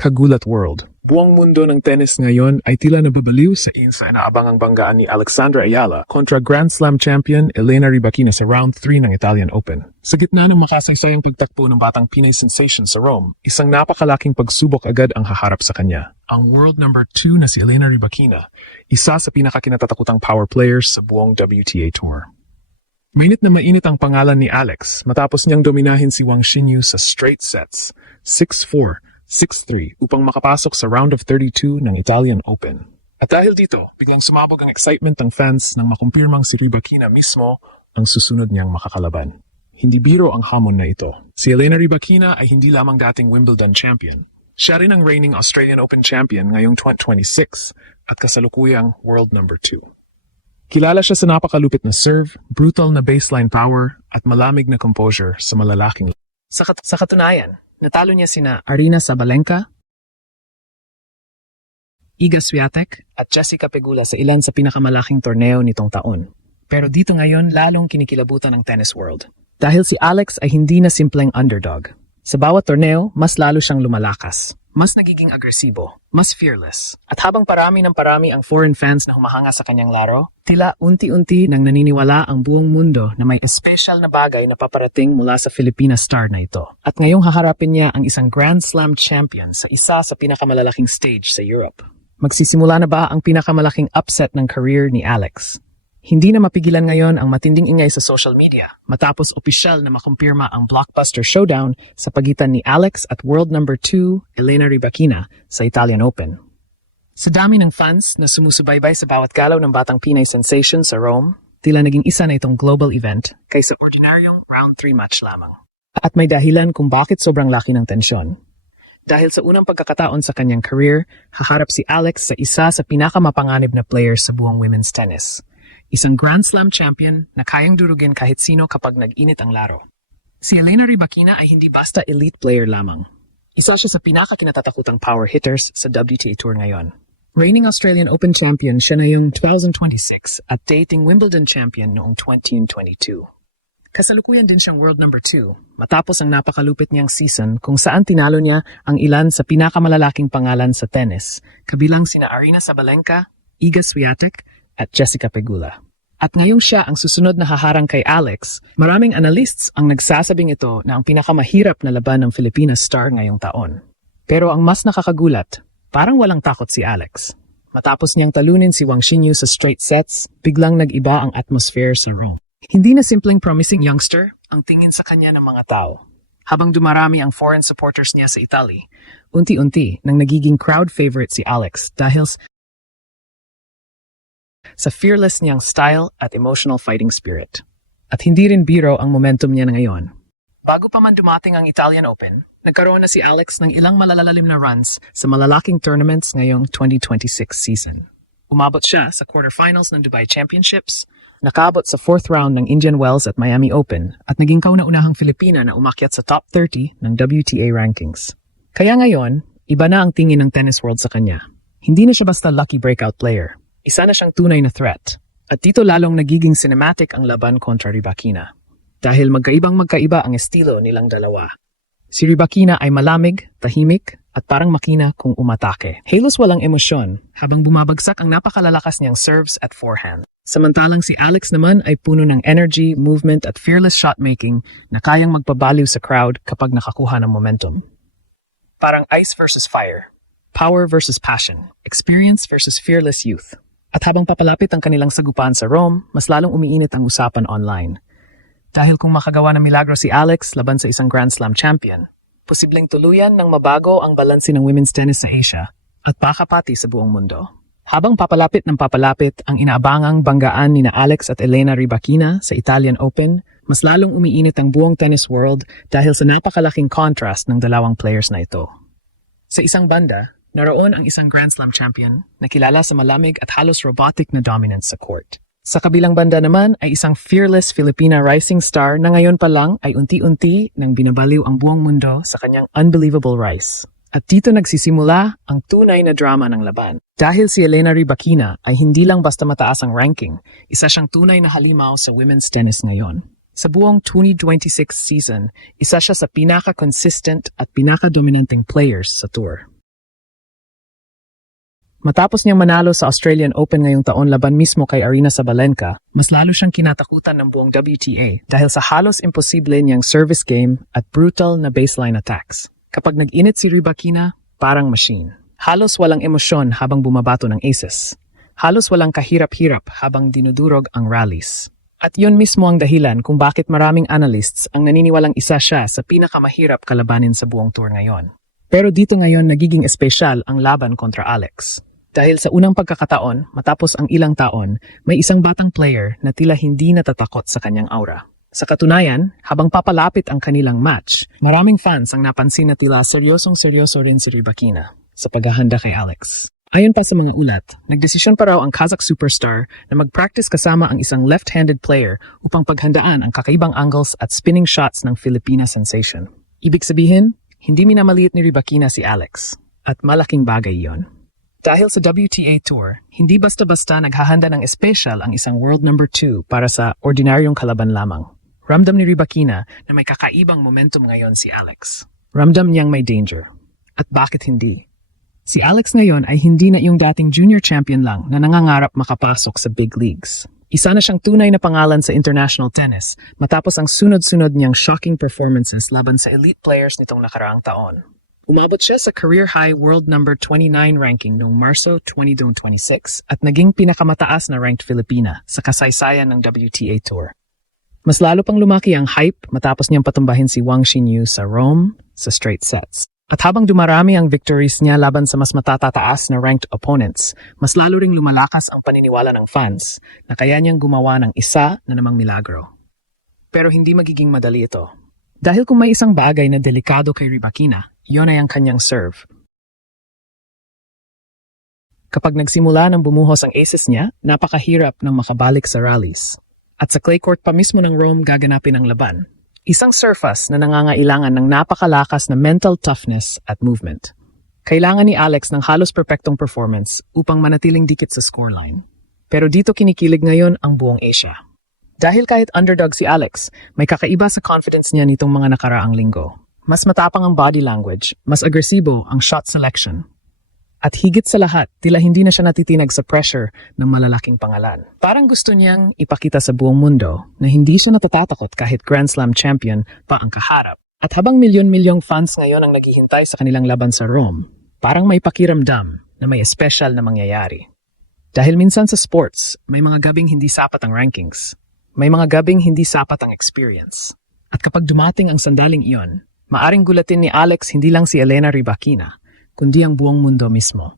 Kagulat World. Buong mundo ng tennis ngayon ay tila nababaliw sa inaabangang banggaan ni Alexandra Ayala kontra Grand Slam champion Elena Rybakina sa Round 3 ng Italian Open. Sa gitna ng makasaysayang pagtakbo ng batang Pinay sensation sa Rome, isang napakalaking pagsubok agad ang haharap sa kanya. Ang world number 2 na si Elena Rybakina, isa sa pinakakinatatakutang power players sa buong WTA Tour. Mainit na mainit ang pangalan ni Alex matapos niyang dominahin si Wang Xinyu sa straight sets, 6-4, 6-3 upang makapasok sa round of 32 ng Italian Open. At dahil dito, biglang sumabog ang excitement ng fans nang makumpirmang si Rybakina mismo ang susunod niyang makakalaban. Hindi biro ang hamon na ito. Si Elena Rybakina ay hindi lamang dating Wimbledon champion. Siya rin ang reigning Australian Open champion ngayong 2026 at kasalukuyang world number 2. Kilala siya sa napakalupit na serve, brutal na baseline power at malamig na composure sa malalaking. Sa katunayan, natalo niya sina Aryna Sabalenka, Iga Swiatek at Jessica Pegula sa ilan sa pinakamalaking torneo nitong taon. Pero dito ngayon lalong kinikilabutan ng tennis world. Dahil si Alex ay hindi na simpleng underdog. Sa bawat torneo, mas lalo siyang lumalakas. Mas nagiging agresibo, mas fearless. At habang parami ang foreign fans na humahanga sa kanyang laro, tila unti-unti nang naniniwala ang buong mundo na may espesyal na bagay na paparating mula sa Filipina star na ito. At ngayong haharapin niya ang isang Grand Slam champion sa isa sa pinakamalalaking stage sa Europe. Magsisimula na ba ang pinakamalaking upset ng career ni Alex? Hindi na mapigilan ngayon ang matinding ingay sa social media matapos opisyal na makumpirma ang blockbuster showdown sa pagitan ni Alex at world number 2 Elena Rybakina sa Italian Open. Sa dami ng fans na sumusubaybay sa bawat galaw ng batang Pinay sensation sa Rome, tila naging isa na itong global event kaysa ordinaryong round 3 match lamang. At may dahilan kung bakit sobrang laki ng tensyon. Dahil sa unang pagkakataon sa kanyang career, haharap si Alex sa isa sa pinakamapanganib na player sa buong women's tennis. Isang Grand Slam champion na kayang durugin kahit sino kapag nag-init ang laro. Si Elena Rybakina ay hindi basta elite player lamang. Isa siya sa pinakakinatatakutang power hitters sa WTA Tour ngayon. Reigning Australian Open champion siya ngayong 2026 at dating Wimbledon champion noong 2022. Kasalukuyan din siyang world number 2 matapos ang napakalupit niyang season kung saan tinalo niya ang ilan sa pinakamalalaking pangalan sa tennis, kabilang sina Aryna Sabalenka, Iga Swiatek, at Jessica Pegula. At ngayong siya ang susunod na haharang kay Alex, maraming analysts ang nagsasabing ito na ang pinakamahirap na laban ng Filipina star ngayong taon. Pero ang mas nakakagulat, parang walang takot si Alex. Matapos niyang talunin si Wang Xinyu sa straight sets, biglang nag-iba ang atmosphere sa Rome. Hindi na simpleng promising youngster ang tingin sa kanya ng mga tao. Habang dumarami ang foreign supporters niya sa Italy, unti-unti nang nagiging crowd favorite si Alex dahil sa fearless niyang style at emotional fighting spirit. At hindi rin biro ang momentum niya ngayon. Bago pa man dumating ang Italian Open, nagkaroon na si Alex ng ilang malalalim na runs sa malalaking tournaments ngayong 2026 season. Umabot siya sa quarterfinals ng Dubai Championships, nakaabot sa 4th round ng Indian Wells at Miami Open, at naging kauna-unahang Filipina na umakyat sa top 30 ng WTA rankings. Kaya ngayon, iba na ang tingin ng tennis world sa kanya. Hindi na siya basta lucky breakout player. Isa na siyang tunay na threat. At dito lalong nagiging cinematic ang laban kontra Rybakina. Dahil magkaiba ang estilo nilang dalawa. Si Rybakina ay malamig, tahimik, at parang makina kung umatake. Halos walang emosyon habang bumabagsak ang napakalalakas niyang serves at forehand. Samantalang si Alex naman ay puno ng energy, movement at fearless shotmaking na kayang magpabaliw sa crowd kapag nakakuha ng momentum. Parang ice versus fire. Power versus passion. Experience versus fearless youth. At habang papalapit ang kanilang sagupan sa Rome, mas lalong umiinit ang usapan online. Dahil kung makagawa ng milagro si Alex laban sa isang Grand Slam champion, posibleng tuluyan ng mabago ang balanse ng women's tennis sa Asia at baka pati sa buong mundo. Habang papalapit ang inaabangang banggaan ni na Alex at Elena Rybakina sa Italian Open, mas lalong umiinit ang buong tennis world dahil sa napakalaking contrast ng dalawang players na ito. Sa isang banda, naroon ang isang Grand Slam champion na kilala sa malamig at halos robotic na dominance sa court. Sa kabilang banda naman ay isang fearless Filipina rising star na ngayon pa lang ay unti-unti nang binabaliw ang buong mundo sa kanyang unbelievable rise. At dito nagsisimula ang tunay na drama ng laban. Dahil si Elena Rybakina ay hindi lang basta mataas ang ranking, isa siyang tunay na halimaw sa women's tennis ngayon. Sa buong 2026 season, isa siya sa pinaka-consistent at pinaka-dominanting players sa tour. Matapos niyang manalo sa Australian Open ngayong taon laban mismo kay Aryna Sabalenka, mas lalo siyang kinatakutan ng buong WTA dahil sa halos imposible niyang service game at brutal na baseline attacks. Kapag nag-init si Rybakina, parang machine. Halos walang emosyon habang bumabato ng aces. Halos walang kahirap-hirap habang dinudurog ang rallies. At yun mismo ang dahilan kung bakit maraming analysts ang naniniwalang isa siya sa pinakamahirap kalabanin sa buong tour ngayon. Pero dito ngayon nagiging espesyal ang laban kontra Alex. Dahil sa unang pagkakataon, matapos ang ilang taon, may isang batang player na tila hindi natatakot sa kanyang aura. Sa katunayan, habang papalapit ang kanilang match, maraming fans ang napansin na tila seryosong-seryoso rin si Rybakina sa paghahanda kay Alex. Ayon pa sa mga ulat, nagdesisyon pa raw ang Kazakh superstar na mag-practice kasama ang isang left-handed player upang paghandaan ang kakaibang angles at spinning shots ng Filipina sensation. Ibig sabihin, hindi minamaliit ni Rybakina si Alex. At malaking bagay yon. Dahil sa WTA Tour, hindi basta-basta naghahanda ng espesyal ang isang world number 2 para sa ordinaryong kalaban lamang. Ramdam ni Rybakina na may kakaibang momentum ngayon si Alex. Ramdam niyang may danger. At bakit hindi? Si Alex ngayon ay hindi na yung dating junior champion lang na nangangarap makapasok sa big leagues. Isa na siyang tunay na pangalan sa international tennis matapos ang sunod-sunod niyang shocking performances laban sa elite players nitong nakaraang taon. Umabot siya sa career-high world number 29 ranking noong Marso 2026 at naging pinakamataas na ranked Filipina sa kasaysayan ng WTA Tour. Mas lalo pang lumaki ang hype matapos niyang patumbahin si Wang Xinyu sa Rome sa straight sets. At habang dumarami ang victories niya laban sa mas matatataas na ranked opponents, mas lalo ring lumalakas ang paniniwala ng fans na kaya niyang gumawa ng isa na namang milagro. Pero hindi magiging madali ito. Dahil kung may isang bagay na delikado kay Rybakina, yon ay ang kanyang serve. Kapag nagsimula ng bumuhos ang aces niya, napakahirap ng makabalik sa rallies. At sa clay court pa mismo ng Rome gaganapin ang laban. Isang surface na nangangailangan ng napakalakas na mental toughness at movement. Kailangan ni Alex ng halos perpektong performance upang manatiling dikit sa scoreline. Pero dito kinikilig ngayon ang buong Asia. Dahil kahit underdog si Alex, may kakaiba sa confidence niya nitong mga nakaraang linggo. Mas matapang ang body language, mas agresibo ang shot selection. At higit sa lahat, tila hindi na siya natitinag sa pressure ng malalaking pangalan. Parang gusto niyang ipakita sa buong mundo na hindi siya natatatakot kahit Grand Slam champion pa ang kaharap. At habang milyon-milyong fans ngayon ang naghihintay sa kanilang laban sa Rome, parang may pakiramdam na may espesyal na mangyayari. Dahil minsan sa sports, may mga gabing hindi sapat ang rankings. May mga gabing hindi sapat ang experience. At kapag dumating ang sandaling iyon, maaring gulatin ni Alex hindi lang si Elena Rybakina, kundi ang buong mundo mismo.